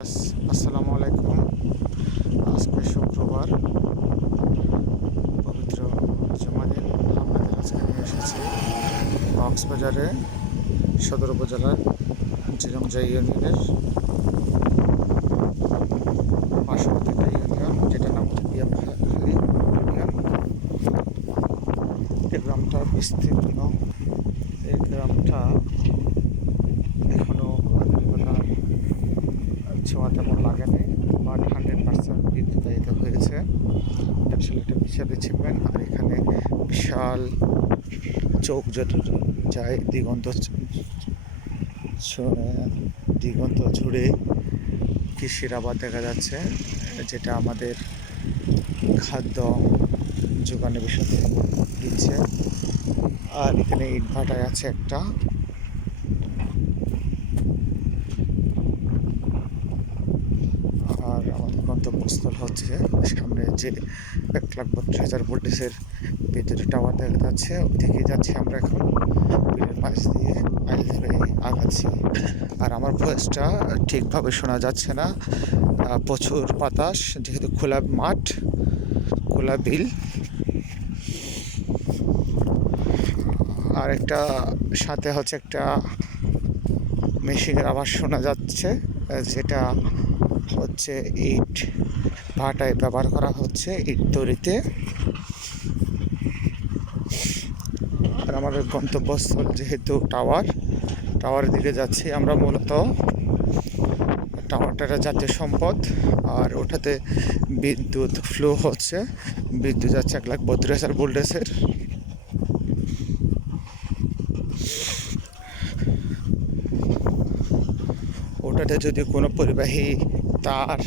আসসালামু আলাইকুম। আজকে শুক্রবার, পবিত্র জুমার দিন। আপনাদের আজকে নিয়ে এসেছি কক্সবাজারে সদর উপজেলার জিরংজা ইউনিয়নের পার্শ্ববর্তী একটা ইউনিয়ন, যেটার নাম হচ্ছে পিয়াখালী ইউনিয়ন। এই গ্রামটা বিস্তীর্ণ। এই গ্রামটা এখনও আধুনিকতার ছোঁয়া তেমন লাগেনি, বাট 100% বিদ্যুতায়িত হয়েছে। এটা আসলে একটা বিশাল অ্যাচিভমেন্ট। আর এখানে বিশাল চোখ যত যায় দিগন্ত জুড়ে কৃষির আবাদ দেখা যাচ্ছে, যেটা আমাদের খাদ্য যোগানে বিষয় দিচ্ছে। আর এখানে ইটভাটায় আছে একটা। আর আমাদের গন্তব্যস্থল হচ্ছে সামনে যে 1,32,000 ভোল্টেজের বিদ্যুৎ টাওয়ার দেখা যাচ্ছে, ওইদিকে যাচ্ছি আমরা এখন। বিলের পাশ দিয়ে আইল ধরে আগাচ্ছি। আর আমার ভয়েসটা ঠিকভাবে শোনা যাচ্ছে না, প্রচুর বাতাস, যেহেতু খোলা মাঠ, খোলা বিল। আর একটা সাথে হচ্ছে একটা মেশিনের আওয়াজ শোনা যাচ্ছে, যেটা হচ্ছে ইট ভাটায় ব্যবহার করা হচ্ছে, ইট তৈরিতে। আর আমাদের গন্তব্যস্থল যেহেতু টাওয়ারের দিকে যাচ্ছি আমরা। মূলত টাওয়ারটা জাতীয় সম্পদ, আর ওটাতে বিদ্যুৎ ফ্লো হচ্ছে। বিদ্যুৎ যাচ্ছে 1,32,000 ভোল্টেজের। ওটাতে যদি কোনো পরিবাহী তার,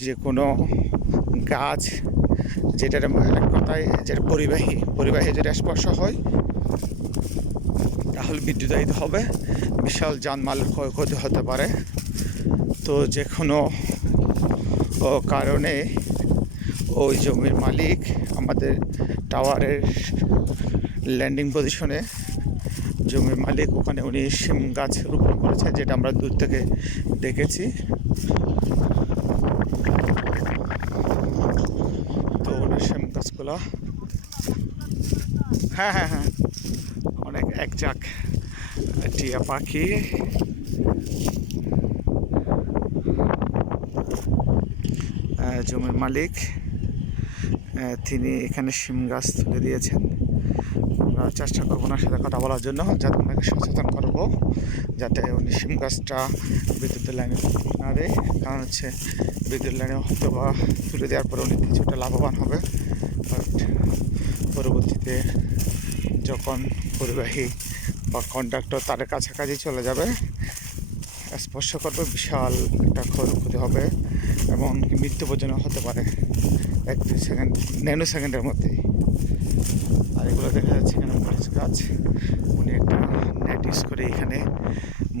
যে কোনো গাছ, যেটার এক কথায় যেটা পরিবাহী যেটা স্পর্শ হয়, তাহলে বিদ্যুতায়িত হবে। বিশাল জানমালের ক্ষয়ক্ষতি হতে পারে। তো যে কোনো কারণে ওই জমির মালিক আমাদের টাওয়ারের ল্যান্ডিং পজিশনে, জমির মালিক ওখানে উনি শিম গাছ রোপণ করেছে, যেটা আমরা দূর থেকে দেখেছি। তো ওনার শিম গাছগুলো, হ্যাঁ হ্যাঁ হ্যাঁ, অনেক একজাক টিয়া পাখি। জমির মালিক তিনি এখানে শিম গাছ তুলে দিয়েছেন। আমরা চেষ্টা করবো ওনার সাথে কথা বলার জন্য, যাতে ওনাকে সচেতন করবো, যাতে উনি শিম গাছটা বিদ্যুতের লাইনে না দেয়। কারণ হচ্ছে বিদ্যুৎ লাইনে হয়তো বা তুলে দেওয়ার পরে উনি কিছুটা লাভবান হবে, বাট পরবর্তীতে যখন পরিবাহী বা কন্ডাক্টর তাদের কাছাকাছি চলে যাবে, স্পর্শ করবে, বিশাল একটা ক্ষয়ক্ষতি হবে, এমনকি মৃত্যু পর্যন্ত হতে পারে 1-2 সেকেন্ড, ন্যানো সেকেন্ডের মধ্যেই। আর এগুলো দেখা যাচ্ছে এখানে মরিচ গাছ। উনি একটা নেট ইউজ করে এখানে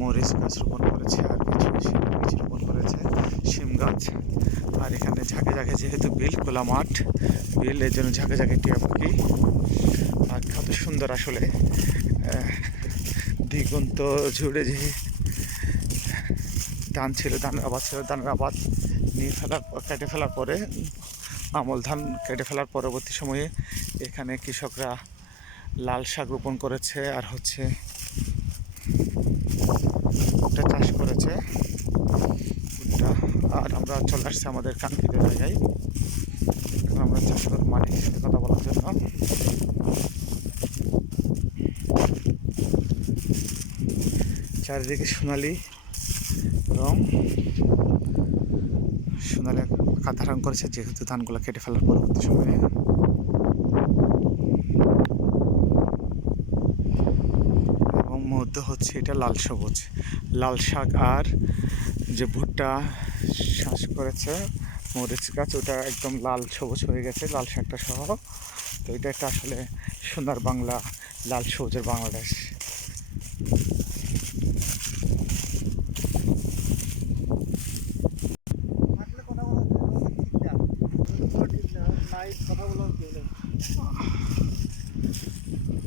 মরিচ গাছ রোপণ করেছে, আর কিছু শিম রোপণ করেছে, শিম গাছ। আর এখানে ঝাঁকে ঝাঁকে, যেহেতু বিল খোলা মাঠ, বিল, এর জন্য ঝাঁকে ঝাঁকে টিয়া পাখি। আর কত সুন্দর আসলে দিগন্ত জুড়ে যে ধান ছিল, ধানের আবাদ কেটে ফেলার পরে, আমল ধান কেটে ফেলার পরবর্তী সময়ে এখানে কৃষকরা লাল শাক রোপণ করেছে, আর হচ্ছে ভুট্টা চাষ করেছে, ভুট্টা। আর আমরা চলে আসছি আমাদের কাঙ্ক্ষিত জায়গায়। এখন আমরা চেষ্টা করব মালিকের সাথে কথা বলার জন্য। চারিদিকে সোনালি রং, সোনালি আকার ধারণ করেছে, যেহেতু ধানগুলো কেটে ফেলার পরবর্তী সময়ে। এবং মধ্যে হচ্ছে এটা লাল সবুজ, লাল শাক। আর যে ভুট্টা চাষ করেছে, মরিচ গাছ, ওটা একদম লাল সবুজ হয়ে গেছে, লাল শাকটা সহ। তো এটা একটা আসলে সোনার বাংলা, লাল সবুজের বাংলাদেশ।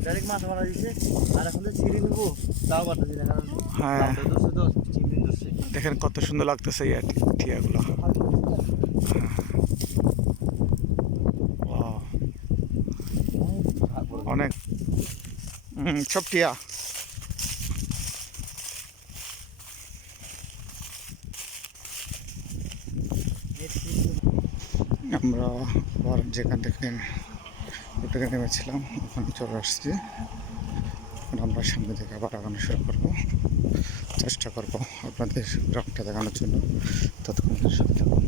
ডাইরেক্ট মাছ মারা দিছে, আর এখন ছিঁড়ে নেবো তাও বাতা দিলে, কারণ হ্যাঁ, চিংড়ি ধরছে। আসছে। দেখেন কত সুন্দর লাগতেছে এই টিয়াগুলো। Wow, অনেক সব টিয়া। আমরা আবার যেখান থেকে হোটেলে নেমেছিলাম ওখানে চলে আসছি। এখন আমরা সামনে থেকে আবার আগানো শুরু করবো, চেষ্টা করবো আপনাদের গ্রামটা দেখানোর জন্য। ততক্ষণ সাথে থাকুন।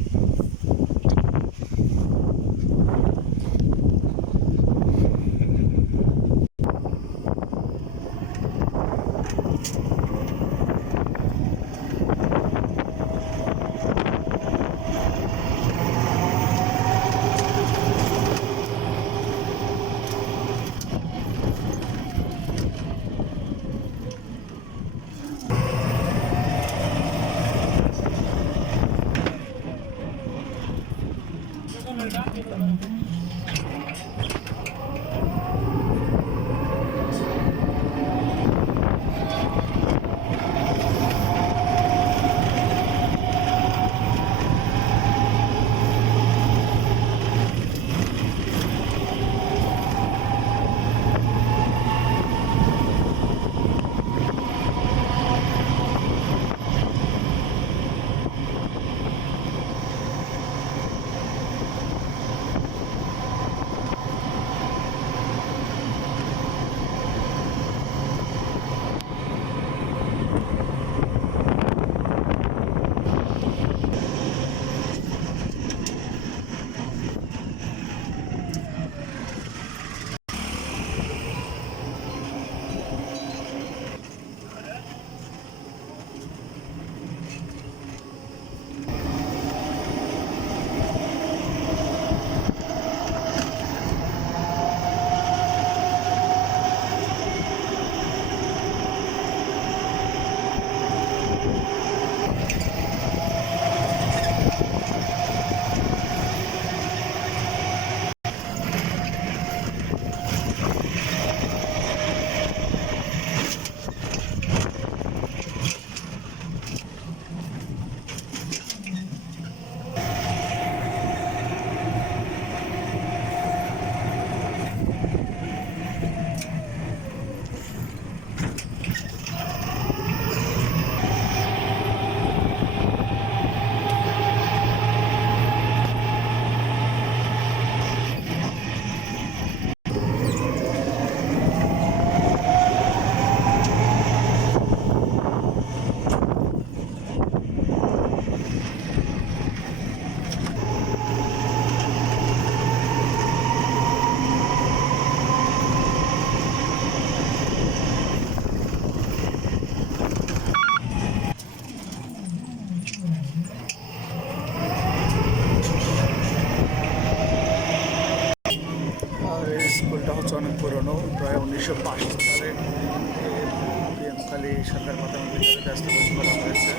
আর এই স্কুলটা হচ্ছে অনেক পুরনো, প্রায় 1952 সালে পিএম খালি সরকার মাধ্যমিক বিদ্যালয়তে স্থাপন করা হয়েছে।